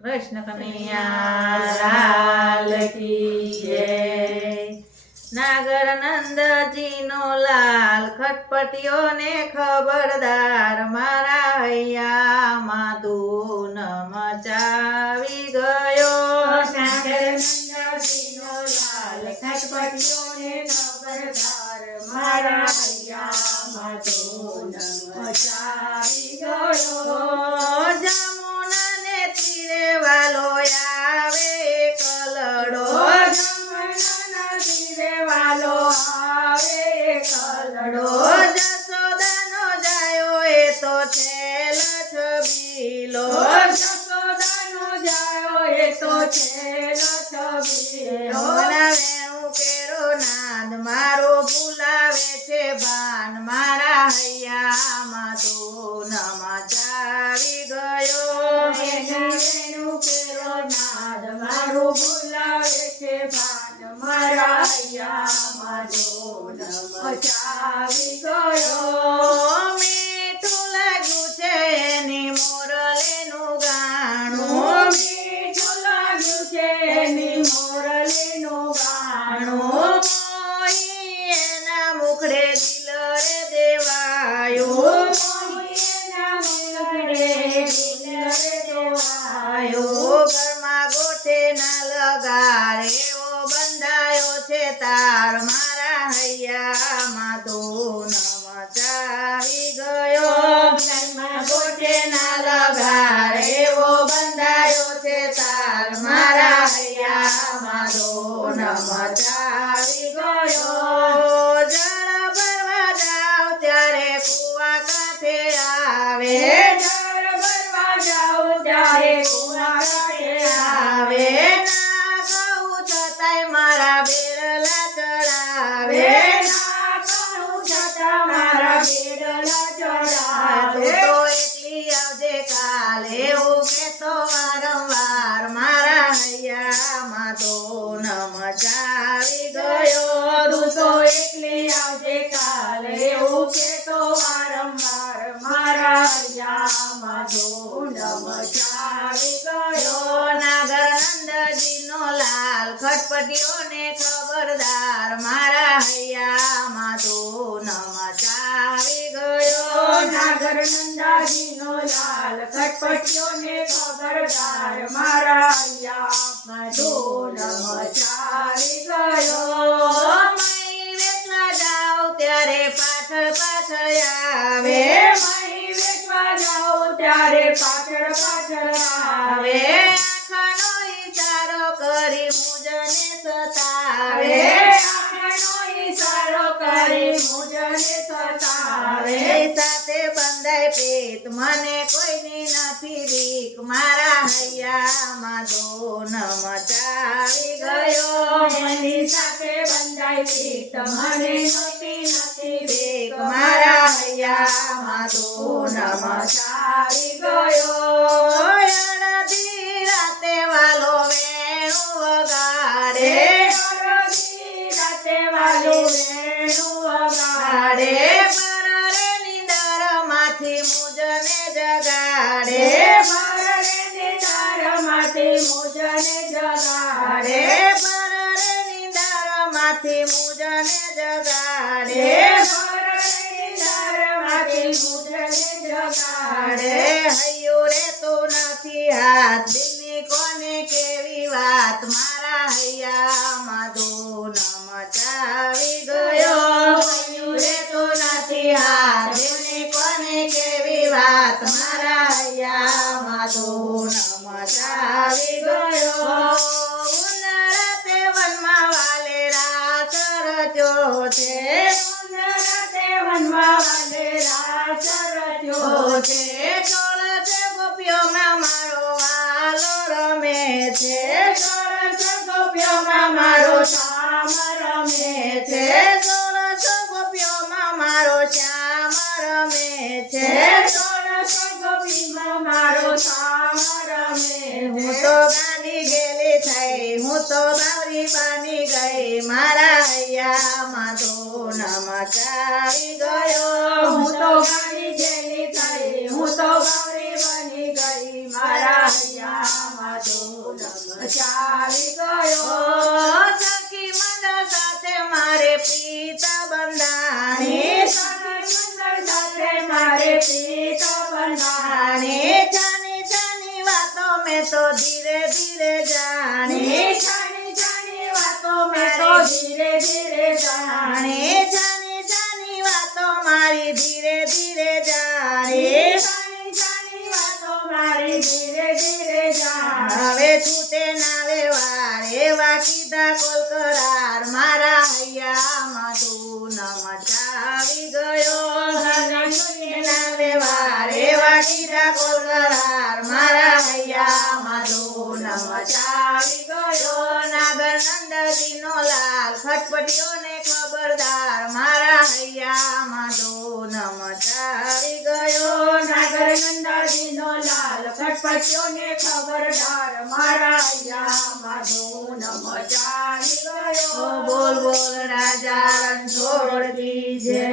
કૃષ્ણ કનૈયા લાલ કી જય। નાગર નંદજી નો લાલ ખટપટીઓ ને ખબરદાર, મારા હૈયામાં ધૂન મચાવી ગયો। નાગર નંદજી નો લાલ ખટપટીઓ ને ખબરદાર, મારા હૈયામાં ધૂન મચાવી ગયો। જમુના ને તીરે વાલો આવે કલડો, જમુના તીરે વાલો આવે કલડો। જશોદાનો જાયો એ તો છેલ છબીલો, જશોદાનો જાયો એ તો છેલ છબીલો। વેણું કેરો નાદ મારો ભૂલાવે છે બાન, મારા હૈયામાં ધૂન મચાવી ગયો। વેણું કેરો નાદ મારું ભૂલાવે છે બાન, મારા હૈયામાં ધૂન મચાવી ગયો। મીઠું લાગ્યું છે એની મોરલેનું ગાણું, મીઠું લાગ્યું છે એની મોરલીનું ગાણું। મોહી એના મુખડે દિલ રે દેવાયું, મોહિના મુખડે દિલ રે દેવાયો। ઘરમાં ગોઠે ના લગાર એવો બંધાયો છે તાર, મારા હૈયામાં ધૂન મચાવી ગયો। ઘરમાં ગોઠે ના લગાર એવો બંધાયો છે તાર, મારા હૈયામાં ધૂન મચાવી ગયો। જળ ભરવા જાવ ત્યારે કુવા કાંઠે આવે, જળ ભરવા જાઉં ત્યારે કુવા કાંઠે આવે। ના કહું છતાંય મારા બેડલા ચડાવે, ના કહું છતાં મારા બેડલા ચડાવે। તું તો એકલી આવજે કાલે એવું કહેતો વારંવાર, મારા હૈયામાં ધૂન મચાવી ગયો। તું તો એકલી આવજે કાલે એવું કહેતો વારંવાર, મારા હૈયામાં ધૂન મચાવી ગયો। નાગર નંદજીનો લાલ ખટપટીઓને ખબરદાર, મારા હૈયામાં ધૂન મચાવી ગયો। નાગર નંદાજીનો લાલ ખટપટીઓને ખબરદાર, મારા હૈયામાં ધૂન મચાવી ગયો। મહી વેચવા જાવ ત્યારે પાછળ પાછળ આવે, મહી વેચવા જાઉં ત્યારે પાછળ પાછળ આવે। આંખનો ઈશારો કરી મુજને સતાવે, આંખનો ઈશારો કરી મુજને સતાવે। સાથે બંધાય પ્રીત મને કોઈની નથી બીક, મારા હૈયામાં ધૂન મચાવી ગયો। એની સાથે બંધાય પ્રીત મને નથી બીક, મારા હૈયામાં ધૂન મચાવી ગયો। અડધી રાતે વાલો વેણું વગાડે, અડધી રાતે વાલું વેણું વગાડે। પરરે નિંદરમાંથી મુજને જગાડે, પરરે નિંદરમાંથી મુજને જગાડે। પરરે નિંદરમાંથી મુજને જગાડે, પરરે નિંદરમાંથી મુજને જગાડે। હૈયું રેતું નથી હાથ દિલની કોને કેવી વાત, મારા હૈયામાં ધૂન મચાવી ગયો। હૈયું રેતું નથી હાથ દિલની કોને કેવી વાત, મારા હૈયામાં ધૂન મચાવી ગયો। ઉનરાતે વનમાં વાલે રાત રચ્યો છે, ઉનરાતે વનમાં વાલે રાત રચ્યો છે। ચોળસે ગોપીઓમાં મારો વાલો રમે છે, ચોળસ ગોપીઓમાં મારો શ્યામ રમે છે। ચોળસ ગોપીઓમાં મારો શ્યામ રમે છે। ચોળસ ગોપીમાં મારો શ્યામ રમે હું છે। તો ગાંડી ગેલી થઈ, હું તો બાવરી બની ગઈ, મારા હૈયામાં ધૂન મચાવી ગયો। હું તો ગાડી જેલી થઈ, હું તો ગૌરી બની ગઈ, મારા હૈયામાં ધીરે ધીરે જાણે જાણી જાણી વાતો મેં તો ધીરે ધીરે જાણે જાણે જાની વાતો મારી ધીરે ધીરે જાણે જાણી જાણી વાતો મારી ધીરે ધીરે જાણે હવે છૂટે ના વ્યવહાર એવા કીધા કોલ કરાર મારા હૈયામાં તું ન મચાવી ગયો છૂટે ના વ્યવહાર એવા કીધા કોલ કરાર મારા હૈયામાં તું ન મચાવી ગયો નાગર નંદજીનો લાલ ખટપટીઓ ને ખબરદાર મારા હૈયામાં તું ન મચાવી ગયો નાગર નંદાજીનો લાલ ખટપટીઓને ખબરદાર મારા હૈયામાં ધૂન મચાવી ગયો બોલ બોલ રાજા રણછોડ કી જય